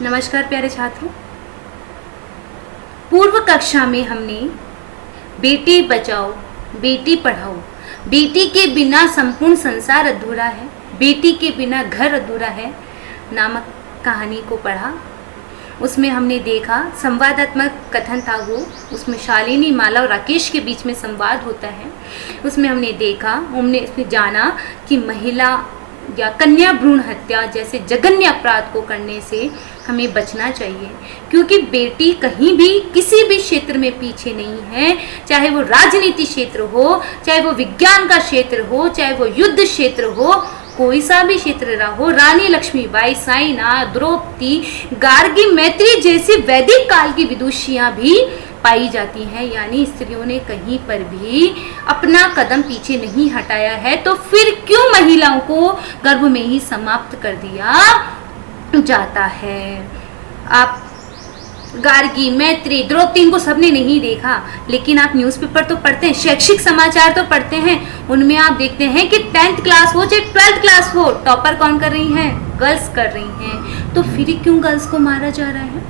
नमस्कार प्यारे छात्रों। पूर्व कक्षा में हमने बेटी बचाओ बेटी पढ़ाओ, बेटी के बिना संपूर्ण संसार अधूरा है, बेटी के बिना घर अधूरा है नामक कहानी को पढ़ा। उसमें हमने देखा संवादात्मक कथन था वो, उसमें शालिनी, माला और राकेश के बीच में संवाद होता है। उसमें हमने देखा, हमने इसमें जाना कि महिला या कन्या भ्रूण हत्या जैसे जघन्य अपराध को करने से हमें बचना चाहिए, क्योंकि बेटी कहीं भी किसी भी क्षेत्र में पीछे नहीं है। चाहे वो राजनीति क्षेत्र हो, चाहे वो विज्ञान का क्षेत्र हो, चाहे वो युद्ध क्षेत्र हो, कोई सा भी क्षेत्र रहा हो। रानी लक्ष्मीबाई, साइना, द्रौपदी, गार्गी, मैत्री जैसी वैदिक काल की विदुषियां भी पाई जाती हैं। यानी स्त्रियों ने कहीं पर भी अपना कदम पीछे नहीं हटाया है। तो फिर क्यों महिलाओं को गर्भ में ही समाप्त कर दिया जाता है? आप गार्गी, मैत्री, द्रौपदी, इनको सबने नहीं देखा, लेकिन आप न्यूज़पेपर तो पढ़ते हैं, शैक्षिक समाचार तो पढ़ते हैं। उनमें आप देखते हैं कि 10th क्लास हो चाहे 12th क्लास हो, टॉपर कौन कर रही हैं? गर्ल्स कर रही हैं। तो फिर क्यों गर्ल्स को मारा जा रहा है?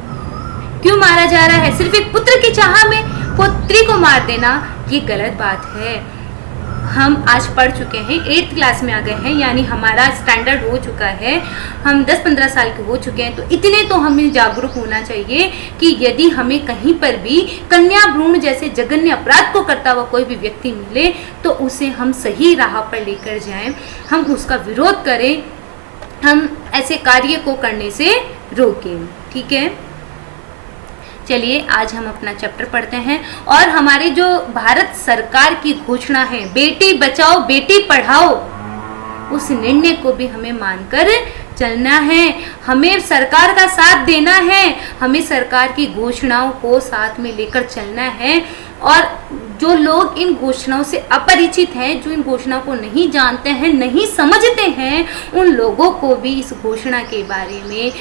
क्यों मारा जा रहा है? सिर्फ एक पुत्र की चाह में पुत्री को मार देना ये गलत बात है। हम आज पढ़ चुके हैं, 8th क्लास में आ गए हैं, यानी हमारा स्टैंडर्ड हो चुका है, हम 10-15 साल के हो चुके हैं। तो इतने तो हमें जागरूक होना चाहिए कि यदि हमें कहीं पर भी कन्या भ्रूण जैसे जघन्य अपराध को करता हुआ कोई भी व्यक्ति मिले तो उसे हम सही राह पर लेकर जाएं, हम उसका विरोध करें, हम ऐसे कार्य को करने से रोकें। ठीक है, चलिए आज हम अपना चैप्टर पढ़ते हैं। और हमारे जो भारत सरकार की घोषणा है बेटी बचाओ बेटी पढ़ाओ, उस निर्णय को भी हमें मानकर चलना है, हमें सरकार का साथ देना है, हमें सरकार की घोषणाओं को साथ में लेकर चलना है। और जो लोग इन घोषणाओं से अपरिचित हैं, जो इन घोषणाओं को नहीं जानते हैं, नहीं समझते हैं, उन लोगों को भी इस घोषणा के बारे में,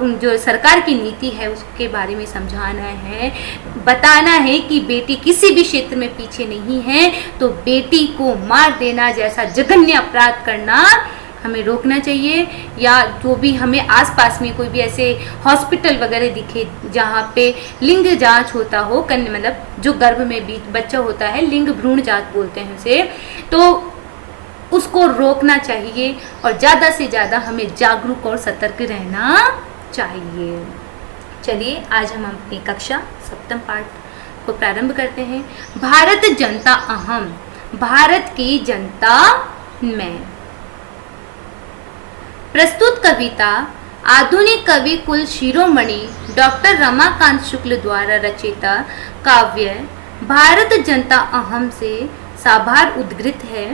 उन जो सरकार की नीति है उसके बारे में समझाना है, बताना है कि बेटी किसी भी क्षेत्र में पीछे नहीं है। तो बेटी को मार देना जैसा जघन्य अपराध करना हमें रोकना चाहिए। या जो भी हमें आसपास में कोई भी ऐसे हॉस्पिटल वगैरह दिखे जहाँ पे लिंग जांच होता हो, मतलब जो गर्भ में भी बच्चा होता है, लिंग भ्रूण जांच बोलते हैं उसे, तो उसको रोकना चाहिए। और ज़्यादा से ज़्यादा हमें जागरूक और सतर्क रहना चाहिए। चलिए आज हम अपनी कक्षा 7th पाठ को प्रारंभ करते हैं। भारत जनता अहम, भारत की जनता मैं। प्रस्तुत कविता आधुनिक कवि कुल शिरोमणि डॉक्टर रमाकांत शुक्ल द्वारा रचित काव्य भारत जनता अहम से साभार उद्गृत है।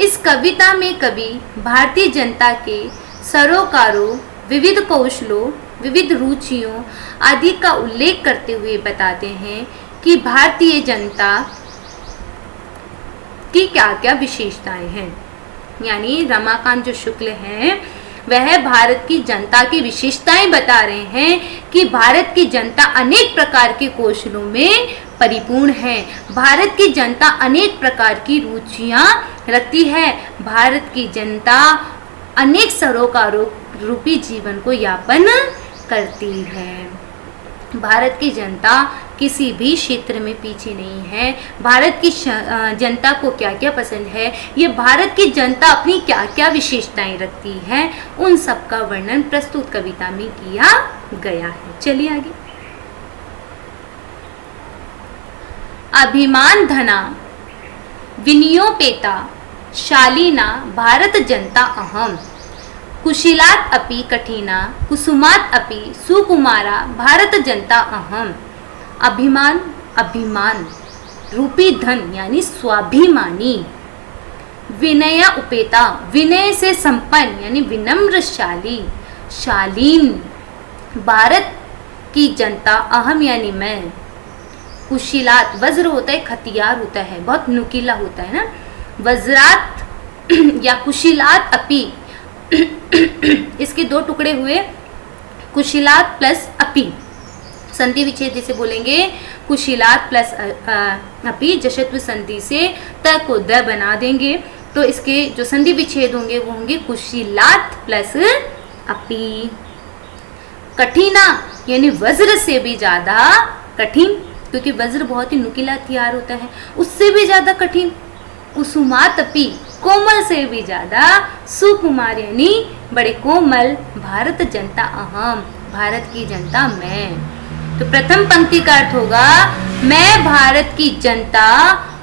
इस कविता में कवि भारतीय जनता के सरोकारों, विविध कौशलों, विविध रुचियों आदि का उल्लेख करते हुए बताते हैं कि भारतीय जनता की क्या क्या विशेषताएं हैं। यानी रमाकांत जो शुक्ल हैं वह भारत की जनता की विशेषताएं बता रहे हैं कि भारत की जनता अनेक प्रकार के कौशलों में परिपूर्ण है, भारत की जनता अनेक प्रकार की रुचियां रखती है, भारत की जनता अनेक सरोकारों रूपी जीवन को यापन करती है। भारत की जनता किसी भी क्षेत्र में पीछे नहीं है। भारत की जनता को क्या क्या पसंद है, ये भारत की जनता अपनी क्या क्या विशेषताएं रखती है, उन सब का वर्णन प्रस्तुत कविता में किया गया है। चलिए आगे। अभिमान धना विनियोपेता शालीना भारत जनता अहम, कुशीलात अपि कठिना कुसुमात अपि सुकुमारा भारत जनता अहम। अभिमान, अभिमान रूपी धन यानी स्वाभिमानी। विनय उपेता, विनय से संपन्न यानी विनम्रशाली, शालीन भारत की जनता अहम यानी मैं। कुशीलात, वज्र होता है, खतियार होता है, बहुत नुकीला होता है ना, वज्रात या कुशीलात अपि इसके 2 टुकड़े हुए, कुशीलात प्लस अपि, संधि विच्छेद जिसे बोलेंगे कुशीलात प्लस अपि, जशत्व संधि से त को द बना देंगे तो इसके जो संधि विच्छेद होंगे वो होंगे कुशीलात प्लस अपि। कठिना यानी वज्र से भी ज्यादा कठिन, क्योंकि वज्र बहुत ही नुकीला हथियार होता है, उससे भी ज्यादा कठिन। कुसुमातपि कोमल से भी ज्यादा सुकुमार यानी बड़े कोमल। भारत जनता अहम, भारत की जनता मैं। तो प्रथम पंक्ति का अर्थ होगा मैं भारत की जनता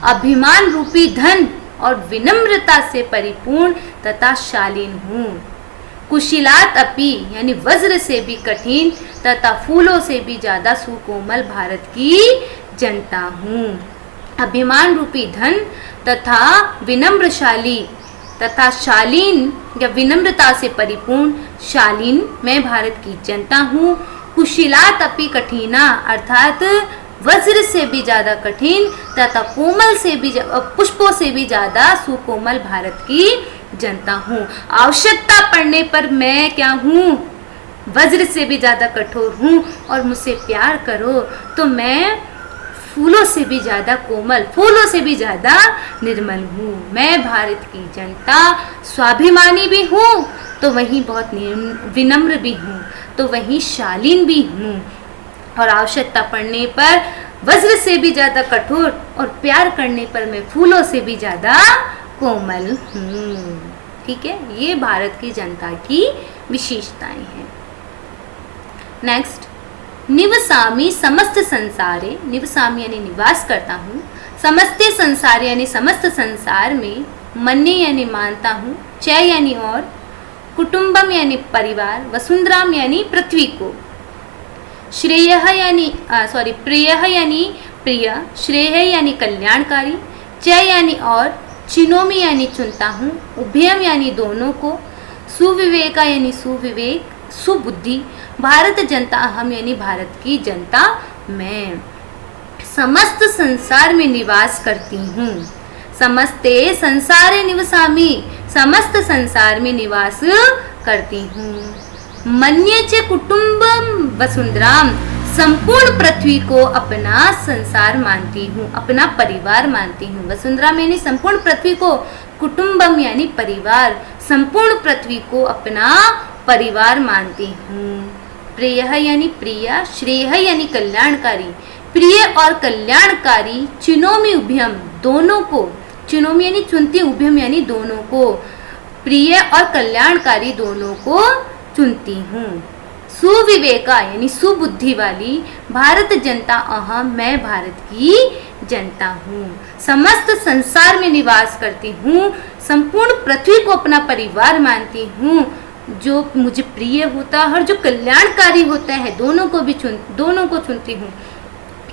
अभिमान रूपी धन और विनम्रता से परिपूर्ण तथा शालीन हूँ। कुशिलात अपि यानी वज्र से भी कठिन तथा फूलों से भी ज्यादा सुकोमल भारत की जनता हूँ। अभिमान रूपी धन तथा विनम्रशाली तथा शालीन या विनम्रता से परिपूर्ण शालीन मैं भारत की जनता हूँ। कुशिलात अपि कठिना अर्थात वज्र से भी ज्यादा कठिन तथा कोमल से भी पुष्पों से भी ज्यादा सुकोमल भारत की जनता हूँ। आवश्यकता पड़ने पर मैं क्या हूँ, वज्र से भी ज्यादा कठोर हूँ और मुझसे प्यार करो तो मैं फूलों से भी ज्यादा कोमल, फूलों से भी ज्यादा निर्मल हूँ। मैं भारत की जनता स्वाभिमानी भी हूँ तो वहीं बहुत विनम्र भी हूँ, तो वहीं शालीन भी हूँ, और आवश्यकता पड़ने पर वज्र से भी ज्यादा कठोर और प्यार करने पर मैं फूलों से भी ज्यादा कोमल हूँ। ठीक है, ये भारत की जनता की विशेषताएं हैं। नेक्स्ट, निवसामि समस्त संसारे, निवसामि यानी निवास करता हूँ, समस्ते संसार यानी समस्त संसार में, मन्ये यानी मानता हूँ, च यानी और, कुटुंबम यानी परिवार, वसुंधराम यानी पृथ्वी को, श्रेय यानी प्रिय यानी प्रिय, श्रेय यानी कल्याणकारी, च यानी और, चिनोमी यानी चुनता हूँ, उभयम यानी दोनों को, सुविवेका यानी सुविवेक, सुबुद्धि, भारत जनता अहम यानी भारत की जनता मैं। समस्त संसार में निवास करती हूँ, समस्ते संसारे निवसामि, समस्त संसार में निवास करती हूँ। मन्ये च कुटुंबम वसुंधराम, संपूर्ण पृथ्वी को अपना संसार मानती हूँ, अपना परिवार मानती हूँ। वसुंधराम यानी संपूर्ण पृथ्वी को, कुटुंबम यानी परिवार, संपूर्ण पृथ्वी को अपना परिवार मानती हूँ। प्रिय यानी प्रिया, श्रेय यानी कल्याणकारी, प्रिय और कल्याणकारी, चिनोमी उभयम दोनों को, चिनोमी यानी चुनती, उभयम यानी दोनों को, प्रिय और कल्याणकारी दोनों को चुनती हूँ। सुविवेका यानी सुबुद्धि वाली, भारत जनता अहम मैं भारत की जनता हूँ। समस्त संसार में निवास करती हूँ, संपूर्ण पृथ्वी को अपना परिवार मानती हूँ, जो मुझे प्रिय होता है और जो कल्याणकारी होता है दोनों को चुनती हूँ,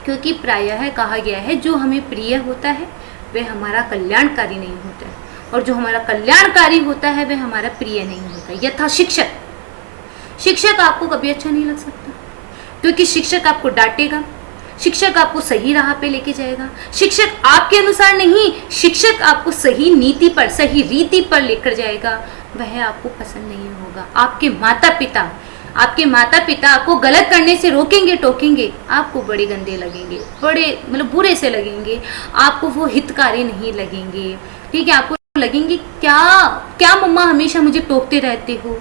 क्योंकि प्रायः कहा गया है जो हमें प्रिय होता है वह हमारा कल्याणकारी नहीं होता है, और जो हमारा कल्याणकारी होता है वह हमारा प्रिय नहीं होता। यथा शिक्षक, शिक्षक आपको कभी अच्छा नहीं लग सकता, क्योंकि शिक्षक आपको डांटेगा, शिक्षक आपको सही राह पे लेके जाएगा, शिक्षक आपके अनुसार नहीं, शिक्षक आपको सही नीति पर, सही रीति पर लेकर जाएगा, वह आपको पसंद नहीं होगा। आपके माता पिता आपको गलत करने से रोकेंगे टोकेंगे, आपको बड़े गंदे लगेंगे, बड़े मतलब बुरे से लगेंगे, आपको वो हितकारी नहीं लगेंगे। ठीक है, आपको लगेंगे क्या मम्मा हमेशा मुझे टोकते रहते हो,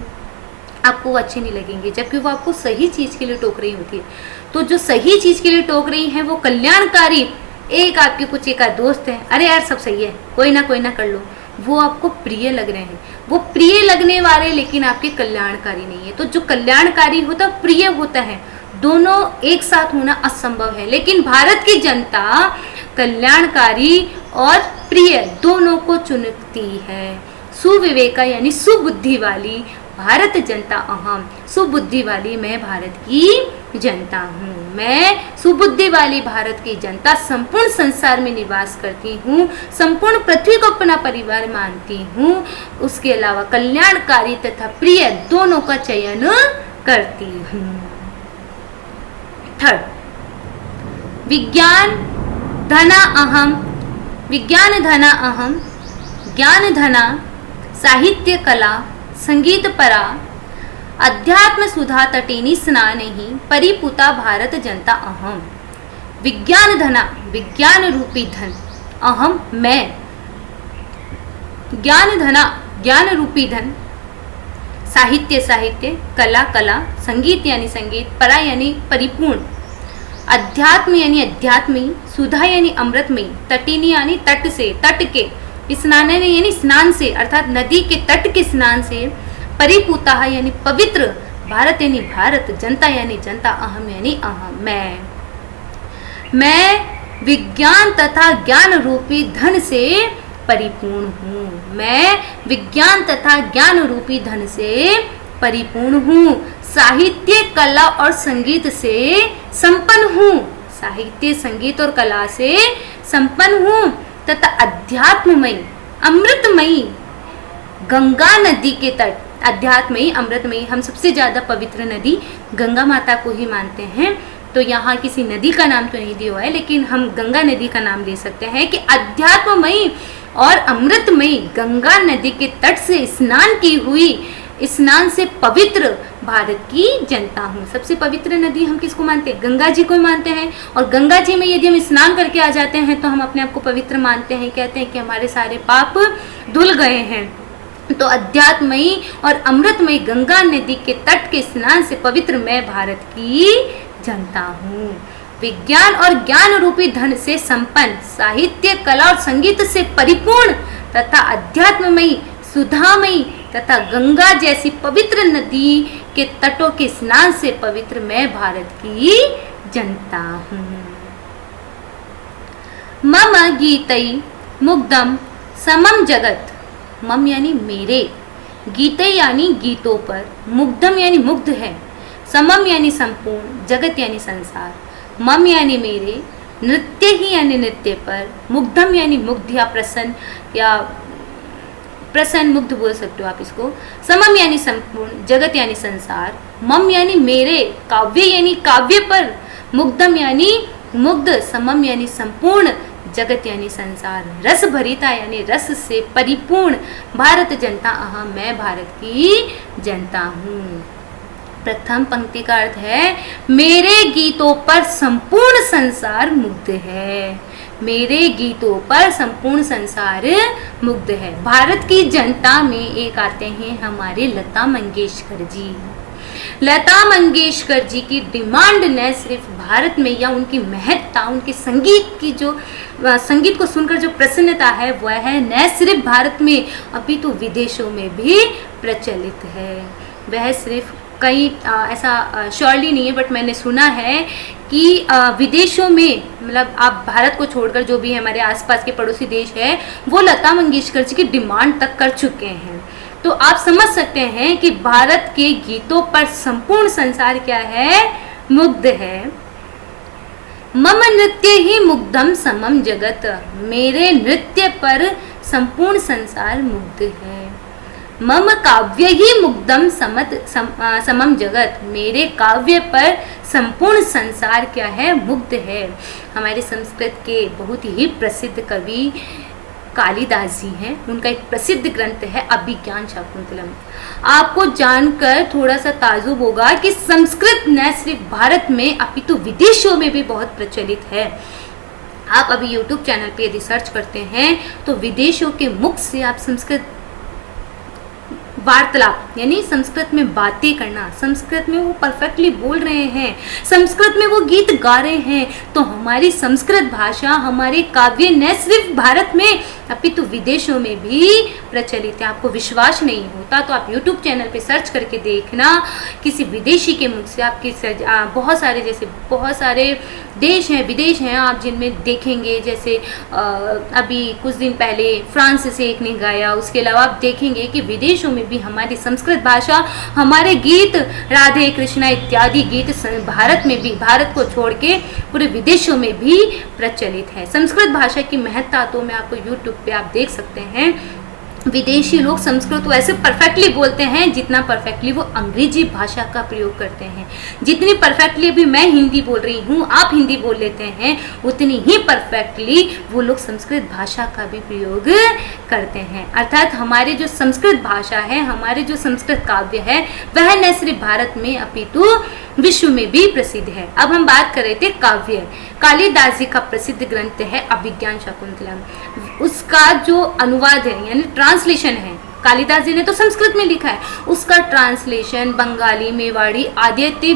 आपको वो अच्छे नहीं लगेंगे, जबकि वो आपको सही चीज़ के लिए टोक रही होती है। तो जो सही चीज़ के लिए टोक रही हैं वो कल्याणकारी, एक आपके कुछ एक दोस्त है, अरे यार सब सही है, कोई ना कर लो, वो आपको प्रिय लग रहे हैं, वो प्रिय लगने वाले लेकिन आपके कल्याणकारी नहीं है। तो जो कल्याणकारी होता प्रिय होता है, दोनों एक साथ होना असंभव है, लेकिन भारत की जनता कल्याणकारी और प्रिय दोनों को चुनती है। सुविवेका यानी सुबुद्धि वाली, भारत जनता अहम, सुबुद्धि वाली मैं भारत की जनता हूँ। मैं सुबुद्धि वाली भारत की जनता संपूर्ण संसार में निवास करती हूँ, संपूर्ण पृथ्वी को अपना परिवार मानती हूँ, उसके अलावा कल्याणकारी तथा प्रिय दोनों का चयन करती हूँ। थर्ड, विज्ञान धना अहम, विज्ञान धना अहम, ज्ञान धना, साहित्य कला, संगीत परा, अध्यात्म सुधा तटेनी स्नानहि, परिपुता भारत जनता अहम। विज्ञान धना, विज्ञान रूपी धन, अहम मैं, ज्ञान धना ज्ञान रूपी धन, साहित्य साहित्य, कला कला, संगीत यानी संगीत, परा यानी परिपूर्ण, अध्यात्म यानी अध्यात्मी, सुधा यानी अमृतमयी, तटिनी यानी तट से, तट के, स्नानन यानी स्नान से अर्थात नदी के तट के स्नान से, परिपूता यानी पवित्र, भारत यानी भारत, जनता यानी जनता, अहम यानी अहम, मैं विज्ञान तथा ज्ञान रूपी धन से परिपूर्ण हूँ, मैं विज्ञान तथा ज्ञान रूपी धन से परिपूर्ण हूँ, साहित्य कला और संगीत से संपन्न हूँ, साहित्य संगीत और कला से संपन्न हूँ, तथा अध्यात्ममयी अमृतमयी गंगा नदी के तट, अध्यात्मयी अमृतमयी, हम सबसे ज़्यादा पवित्र नदी गंगा माता को ही मानते हैं, तो यहाँ किसी नदी का नाम तो नहीं दिया हुआ है, लेकिन हम गंगा नदी का नाम ले सकते हैं कि अध्यात्ममयी और अमृतमयी गंगा नदी के तट से स्नान की हुई, स्नान से पवित्र भारत की जनता हूँ। सबसे पवित्र नदी हम किसको मानते हैं? गंगा जी को मानते हैं, और गंगा जी में यदि हम स्नान करके आ जाते हैं तो हम अपने आप को पवित्र मानते हैं, कहते हैं कि हमारे सारे पाप धुल गए हैं। तो अध्यात्मयी और अमृतमयी गंगा नदी के तट के स्नान से पवित्र मैं भारत की जनता हूँ, विज्ञान और ज्ञान रूपी धन से संपन्न, साहित्य कला और संगीत से परिपूर्ण, तथा अध्यात्ममयी सुधामयी तथा गंगा जैसी पवित्र नदी के तटों के स्नान से पवित्र मैं भारत की जनता हूँ। मम गीतई मुग्धम समम जगत, मम यानी मेरे, गीते यानी गीतों पर, मुग्धम यानी मुग्ध है, समम यानी संपूर्ण, जगत यानी संसार, मम यानी मेरे, नृत्य ही यानी नृत्य पर, मुग्धम यानी मुग्ध या प्रसन्न, या प्रसन्न मुग्ध बोल सकते हो आप इसको, समम यानी संपूर्ण, जगत यानी संसार, मम यानी मेरे, काव्य यानी काव्य पर, मुग्धम यानी मुग्ध, समम यानी संपूर्ण, जगत यानी संसार, रस भरिता यानी रस से परिपूर्ण, भारत जनता अहम मैं भारत की जनता हूँ। प्रथम पंक्ति का अर्थ है मेरे गीतों पर संपूर्ण संसार मुग्ध है, मेरे गीतों पर संपूर्ण संसार मुग्ध है। भारत की जनता में एक आते हैं हमारे लता मंगेशकर जी। लता मंगेशकर जी की डिमांड न सिर्फ भारत में या उनकी महत्ता, उनके संगीत की जो संगीत को सुनकर जो प्रसन्नता है वह है न सिर्फ भारत में अभी तो विदेशों में भी प्रचलित है। वह सिर्फ कई ऐसा श्योरली नहीं है, बट मैंने सुना है कि विदेशों में, मतलब आप भारत को छोड़कर जो भी हमारे आसपास के पड़ोसी देश है वो लता मंगेशकर जी की डिमांड तक कर चुके हैं। तो आप समझ सकते हैं कि भारत के गीतों पर संपूर्ण संसार क्या है? मुग्ध है। मम नृत्य ही मुग्धम समम जगत, मेरे नृत्य पर संपूर्ण संसार मुग्ध है। मम काव्य ही मुग्धम समम जगत, मेरे काव्य पर संपूर्ण संसार क्या है? मुग्ध है। हमारे संस्कृत के बहुत ही प्रसिद्ध कवि कालिदास जी हैं, उनका एक प्रसिद्ध ग्रंथ है अभिज्ञान शाकुंतलम। आपको जानकर थोड़ा सा ताजुब होगा कि संस्कृत न सिर्फ भारत में अपितु विदेशों में भी बहुत प्रचलित है। आप अभी यूट्यूब चैनल पे यदि सर्च करते हैं तो विदेशों के मुख से आप संस्कृत वार्तालाप यानी संस्कृत में बातें करना, संस्कृत में वो परफेक्टली बोल रहे हैं, संस्कृत में वो गीत गा रहे हैं। तो हमारी संस्कृत भाषा, हमारे काव्य न सिर्फ भारत में अपितु विदेशों में भी प्रचलित है। आपको विश्वास नहीं होता तो आप YouTube चैनल पे सर्च करके देखना, किसी विदेशी के मुख से आपकी बहुत सारे, जैसे बहुत सारे देश हैं, विदेश हैं आप जिनमें देखेंगे, जैसे अभी कुछ दिन पहले फ्रांस से एक ने गाया। उसके अलावा आप देखेंगे कि विदेशों में भी हमारी संस्कृत भाषा, हमारे गीत, राधे कृष्णा इत्यादि गीत भारत में भी, भारत को छोड़ के पूरे विदेशों में भी प्रचलित है। संस्कृत भाषा की महत्ता तो मैं आपको YouTube पे आप देख सकते हैं। विदेशी लोग संस्कृत को ऐसे परफेक्टली बोलते हैं जितना परफेक्टली वो अंग्रेजी भाषा का प्रयोग करते हैं। जितनी परफेक्टली अभी मैं हिंदी बोल रही हूँ, आप हिंदी बोल लेते हैं, उतनी ही परफेक्टली वो लोग संस्कृत भाषा का भी प्रयोग करते हैं। अर्थात हमारे जो संस्कृत भाषा है, हमारे जो संस्कृत काव्य है, वह न सिर्फ भारत में अपितु विश्व में भी प्रसिद्ध है। अब हम बात कर रहे थे काव्य। कालिदास जी का प्रसिद्ध ग्रंथ है अभिज्ञान शाकुंतलम। उसका जो अनुवाद है यानी ट्रांसलेशन है कालिदास जी ने तो संस्कृत में लिखा है, उसका ट्रांसलेशन बंगाली, मेवाड़ी आदि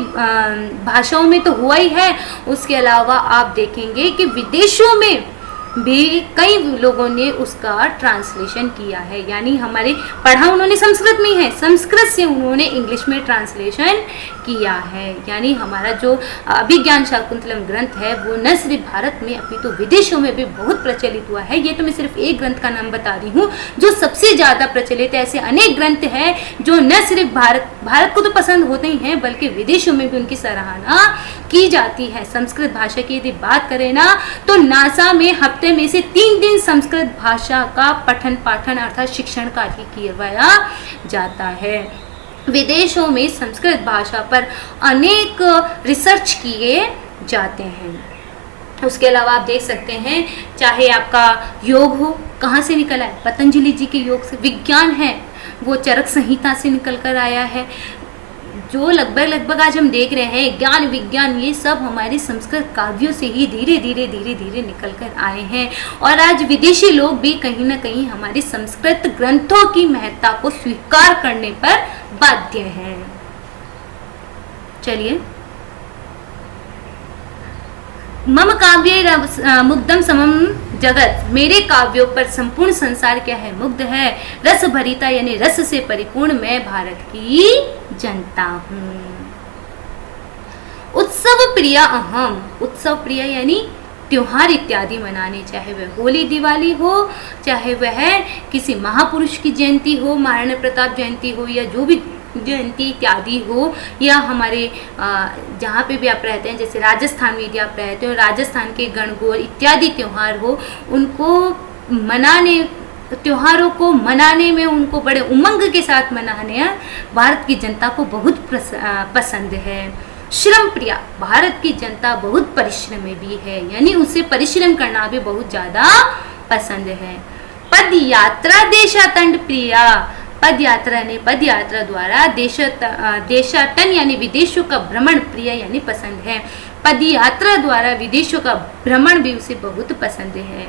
भाषाओं में तो हुआ ही है। उसके अलावा आप देखेंगे कि विदेशों में भी कई लोगों ने उसका ट्रांसलेशन किया है, यानी हमारे पढ़ा उन्होंने संस्कृत में है, संस्कृत से उन्होंने इंग्लिश में ट्रांसलेशन किया है। यानी हमारा जो अभिज्ञान शाकुंतलम ग्रंथ है वो न सिर्फ भारत में अपितु विदेशों में भी बहुत प्रचलित हुआ है। ये तो मैं सिर्फ एक ग्रंथ का नाम बता रही हूँ जो सबसे ज़्यादा प्रचलित है। ऐसे अनेक ग्रंथ हैं जो न सिर्फ भारत को तो पसंद होते ही हैं बल्कि विदेशों में भी उनकी सराहना की जाती है। संस्कृत भाषा की यदि बात करें ना तो नासा में हफ्ते में से 3 दिन संस्कृत भाषा का पठन पाठन अर्थात शिक्षण कार्य किया जाता है। विदेशों में संस्कृत भाषा पर अनेक रिसर्च किए जाते हैं। उसके अलावा आप देख सकते हैं चाहे आपका योग हो, कहाँ से निकला है? पतंजलि जी के योग से। विज्ञान है वो चरक संहिता से निकल कर आया है। जो लगभग आज हम देख रहे हैं ज्ञान विज्ञान, ये सब हमारे संस्कृत काव्यों से ही धीरे धीरे निकल कर आए हैं। और आज विदेशी लोग भी कहीं ना कहीं हमारे संस्कृत ग्रंथों की महत्ता को स्वीकार करने पर बाध्य हैं। चलिए, मम काव्ये मुग्धम समम जगत, मेरे काव्यों पर संपूर्ण संसार क्या है? मुग्ध है। रस भरिता यानी रस से परिपूर्ण मैं भारत की जनता हूँ। उत्सव प्रिया अहम, उत्सव प्रिया यानी त्योहार इत्यादि मनाने, चाहे वह होली दिवाली हो, चाहे वह किसी महापुरुष की जयंती हो, महाराणा प्रताप जयंती हो, या जो भी जयंती इत्यादि हो, या हमारे जहाँ पे भी आप रहते हैं, जैसे राजस्थान में यदि आप रहते हो, राजस्थान के गणगौर इत्यादि त्यौहार हो, उनको मनाने, त्योहारों को मनाने में उनको बड़े उमंग के साथ मनाने भारत की जनता को बहुत पसंद है। श्रम प्रिया, भारत की जनता बहुत परिश्रमी भी है, यानी उसे परिश्रम करना भी बहुत ज़्यादा पसंद है। पद यात्रा देशाटन प्रिया, पद यात्रा ने पद यात्रा द्वारा देशाटन यानी विदेशों का भ्रमण प्रिय यानी पसंद है। पद यात्रा द्वारा विदेशों का भ्रमण भी उसे बहुत पसंद है।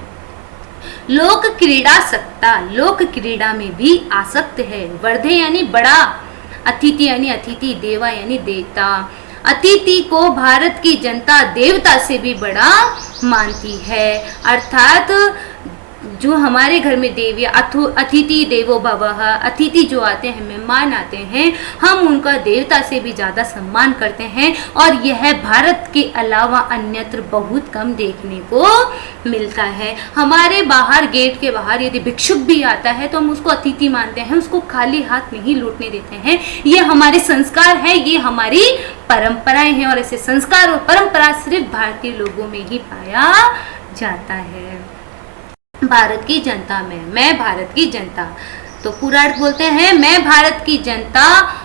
लोक क्रीड़ा सत्ता, लोक क्रीड़ा में भी आसक्त है। वर्धे यानी बड़ा, अतिथि यानी अतिथि, देवा यानी देवता। अतिथि को भारत की जनता देवता से भी बड़ा मानती है, अर्थात जो हमारे घर में देवी अतिथि देवो भवः, अतिथि जो आते हैं, मेहमान आते हैं, हम उनका देवता से भी ज़्यादा सम्मान करते हैं। और यह भारत के अलावा अन्यत्र बहुत कम देखने को मिलता है। हमारे बाहर, गेट के बाहर यदि भिक्षुक भी आता है तो हम उसको अतिथि मानते हैं, उसको खाली हाथ नहीं लौटने देते हैं। ये हमारे संस्कार है, ये हमारी परंपराएं हैं, और ऐसे संस्कार और परंपरा सिर्फ भारतीय लोगों में ही पाया जाता है। भारत की जनता में, मैं भारत की जनता, तो पूरा अर्थ बोलते हैं, मैं भारत की जनता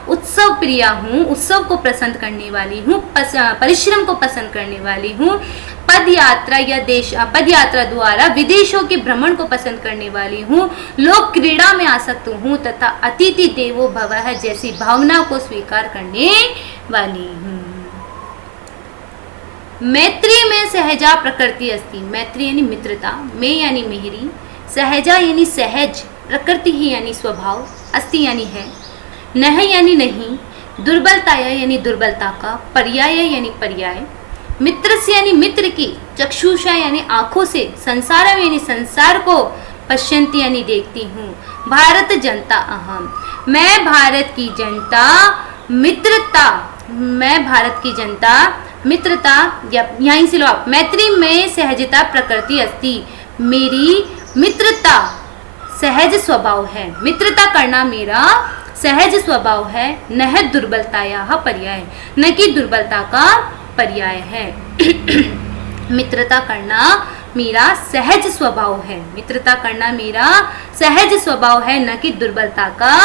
उत्सव प्रिया हूँ, उत्सव को पसंद करने वाली हूँ, परिश्रम को पसंद करने वाली हूँ। पद यात्रा या पद यात्रा द्वारा विदेशों के भ्रमण को पसंद करने वाली हूँ। लोक क्रीड़ा में आसक्त हूँ तथा अतिथि देवो भवः जैसी भावना को स्वीकार करने वाली हूँ। मैत्री में सहजा प्रकृति अस्ति, मैत्री यानी मित्रता, में यानी मेहरी, सहजा यानी सहज, प्रकृति ही यानी स्वभाव, अस्ति यानी है, नह यानी नहीं, दुर्बलताया यानी दुर्बलता का, पर्याय यानी पर्याय, मित्र से यानी मित्र की, चक्षुषा यानी आंखों से, संसार यानी संसार को, पश्यंती यानी देखती हूँ। भारत जनता अहम, मैं भारत की जनता, मित्रता, मैं भारत की जनता, मित्रता, या यहीं से लो आप, मैत्री में सहजता प्रकृति अस्ति, मेरी मित्रता सहज स्वभाव है, मित्रता करना मेरा सहज स्वभाव है। न दुर्बलताया पर्याय, न कि दुर्बलता का पर्याय है। मित्रता करना मेरा सहज स्वभाव है, मित्रता करना मेरा सहज स्वभाव है, न कि दुर्बलता का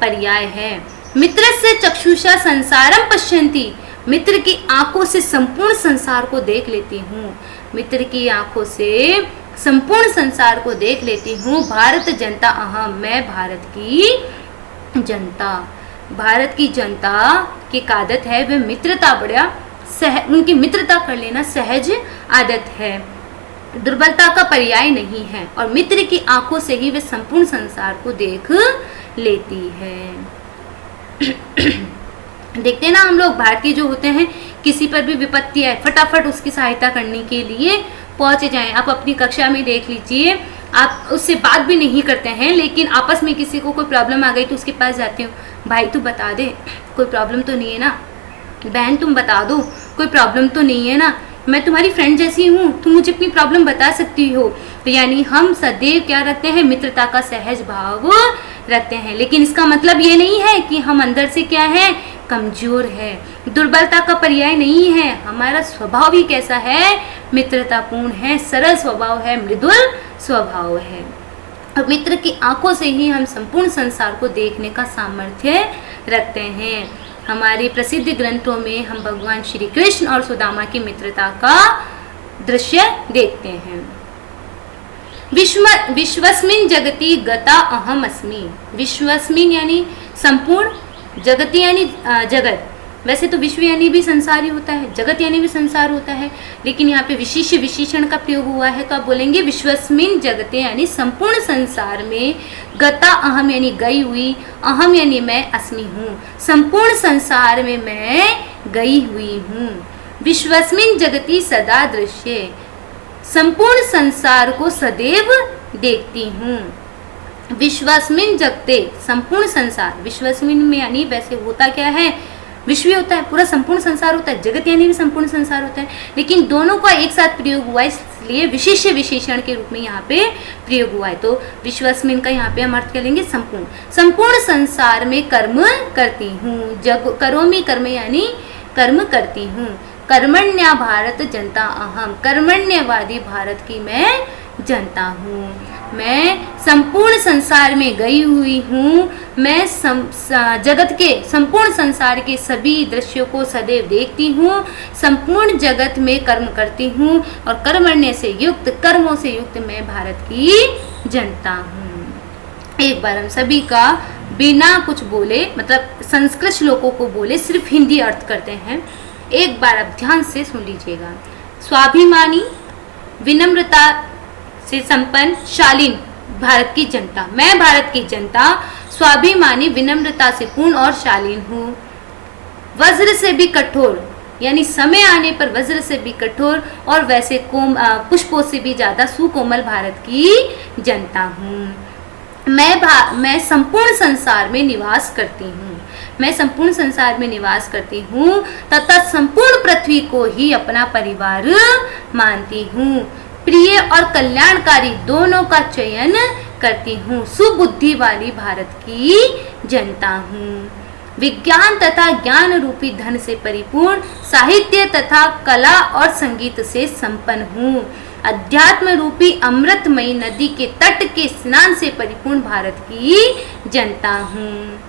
पर्याय है। मित्र से चक्षुषा संसारम पश्यन्ति, मित्र की आंखों से संपूर्ण संसार को देख लेती हूँ, मित्र की आंखों से संपूर्ण संसार को देख लेती हूँ। भारत जनता अहम, मैं भारत की जनता, भारत की जनता की आदत है वह मित्रता, बड़ा उनकी मित्रता कर लेना सहज आदत है, दुर्बलता का पर्याय नहीं है। और मित्र की आंखों से ही वे संपूर्ण संसार को देख लेती है। देखते हैं ना हम लोग, भारतीय जो होते हैं, किसी पर भी विपत्ति आए फटाफट उसकी सहायता करने के लिए पहुंचे जाएं। आप अपनी कक्षा में देख लीजिए, आप उससे बात भी नहीं करते हैं, लेकिन आपस में किसी को कोई प्रॉब्लम आ गई तो उसके पास जाते हो, भाई तू बता दे कोई प्रॉब्लम तो नहीं है ना, बहन तुम बता दो कोई प्रॉब्लम तो नहीं है ना, मैं तुम्हारी फ्रेंड जैसी हूँ, तुम मुझे अपनी प्रॉब्लम बता सकती हो। तो यानी हम सदैव क्या रखते हैं, मित्रता का सहज भाव रखते हैं। लेकिन इसका मतलब ये नहीं है कि हम अंदर से क्या है, कमजोर है, दुर्बलता का पर्याय नहीं है। हमारा स्वभाव भी कैसा है, मित्रतापूर्ण है, सरल स्वभाव है, मृदुल स्वभाव है। और मित्र की आंखों से ही हम संपूर्ण संसार को देखने का सामर्थ्य रखते हैं। हमारे प्रसिद्ध ग्रंथों में हम भगवान श्री कृष्ण और सुदामा की मित्रता का दृश्य देखते हैं। विश्वस्मिन जगति गता अहम अस्मि। विश्वस्मिन यानी संपूर्ण, जगति यानी जगत, वैसे तो विश्व यानी भी संसार ही होता है, जगत यानी भी संसार होता है, लेकिन यहाँ पे विशेष विशेषण का प्रयोग हुआ है तो आप बोलेंगे विश्वस्मिन जगते यानी संपूर्ण संसार में, गता अहम यानी गई हुई, अहम यानी मैं, अस्मि हूँ, संपूर्ण संसार में मैं गई हुई हूँ। विश्वस्मिन जगति सदा दृश्य, संपूर्ण संसार को सदैव देखती हूँ। विश्वस्मिन जगते संपूर्ण संसार, विश्वस्मिन में यानी वैसे होता क्या है, विश्व होता है, पूरा संपूर्ण संसार होता है, जगत यानी भी संपूर्ण संसार होता है, लेकिन दोनों का एक साथ प्रयोग हुआ है, इसलिए विशेष विशेषण के रूप में यहाँ पे प्रयोग हुआ है। तो विश्वस्मिन का यहाँ पे हम अर्थ करेंगे संपूर्ण, संपूर्ण संसार में कर्म करती हूँ। जग करोमि कर्म यानी कर्म करती हूँ। कर्मण्या भारत जनता अहम, कर्मण्यवादी भारत की मैं जनता हूँ। मैं संपूर्ण संसार में गई हुई हूँ, मैं जगत के, संपूर्ण संसार के सभी दृश्यों को सदैव देखती हूँ, संपूर्ण जगत में कर्म करती हूँ और कर्मण्य से युक्त, कर्मों से युक्त मैं भारत की जनता हूँ। एक बार हम सभी का बिना कुछ बोले, मतलब संस्कृत श्लोकों को बोले, सिर्फ हिंदी अर्थ करते हैं। एक बार आप ध्यान से सुन लीजिएगा। स्वाभिमानी, विनम्रता से संपन्न, शालीन भारत की जनता, मैं भारत की जनता स्वाभिमानी, विनम्रता से पूर्ण और शालीन हूँ। वज्र से भी कठोर यानी समय आने पर वज्र से भी कठोर और वैसे पुष्पों से भी ज्यादा सुकोमल भारत की जनता हूँ। मैं संपूर्ण संसार में निवास करती हूँ, मैं संपूर्ण संसार में निवास करती हूँ तथा संपूर्ण पृथ्वी को ही अपना परिवार मानती हूँ। प्रिय और कल्याणकारी दोनों का चयन करती हूँ, सुबुद्धि वाली भारत की जनता हूँ। विज्ञान तथा ज्ञान रूपी धन से परिपूर्ण, साहित्य तथा कला और संगीत से संपन्न हूँ। अध्यात्म रूपी अमृतमयी नदी के तट के स्नान से परिपूर्ण भारत की जनता हूँ।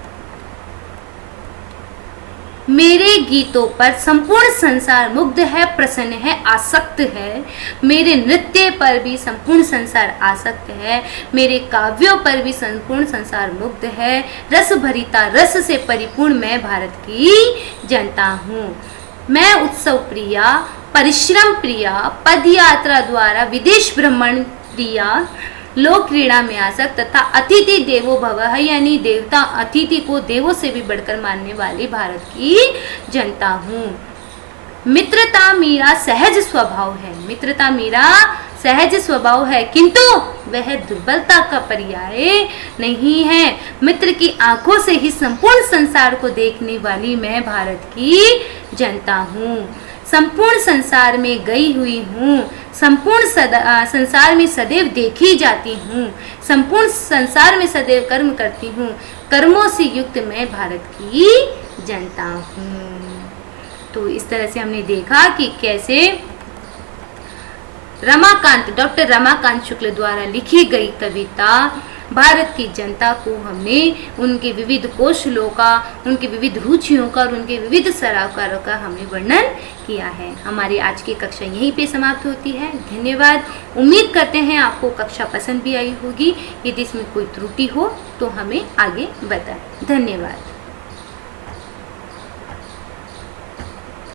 मेरे गीतों पर संपूर्ण संसार मुग्ध है, प्रसन्न है, आसक्त है। मेरे नृत्य पर भी संपूर्ण संसार आसक्त है, मेरे काव्यों पर भी संपूर्ण संसार मुग्ध है। रस भरिता, रस से परिपूर्ण मैं भारत की जनता हूँ। मैं उत्सव प्रिया, परिश्रम प्रिया, पद यात्रा द्वारा विदेश भ्रमण प्रिया, लोक क्रीड़ा में आसक्त तथा अतिथि देवो भवः यानी देवता अतिथि को देवों से भी बढ़कर मानने वाली भारत की जनता हूँ। मित्रता मेरा सहज स्वभाव है, मित्रता मेरा सहज स्वभाव है, किंतु वह दुर्बलता का पर्याय नहीं है। मित्र की आंखों से ही संपूर्ण संसार को देखने वाली मैं भारत की जनता हूँ। संपूर्ण संसार में गई हुई हूँ, संपूर्ण संसार में सदैव देखी जाती हूँ, संपूर्ण संसार में सदैव कर्म करती हूँ, कर्मों से युक्त मैं भारत की जनता हूँ। तो इस तरह से हमने देखा कि कैसे डॉक्टर रमाकांत शुक्ल द्वारा लिखी गई कविता भारत की जनता को हमने उनके विविध कौशलों का, उनके विविध रुचियों का और उनके विविध सराकारों का हमने वर्णन किया है। हमारी आज की कक्षा यहीं पे समाप्त होती है। धन्यवाद। उम्मीद करते हैं आपको कक्षा पसंद भी आई होगी। यदि इसमें कोई त्रुटि हो तो हमें आगे बताएं। धन्यवाद।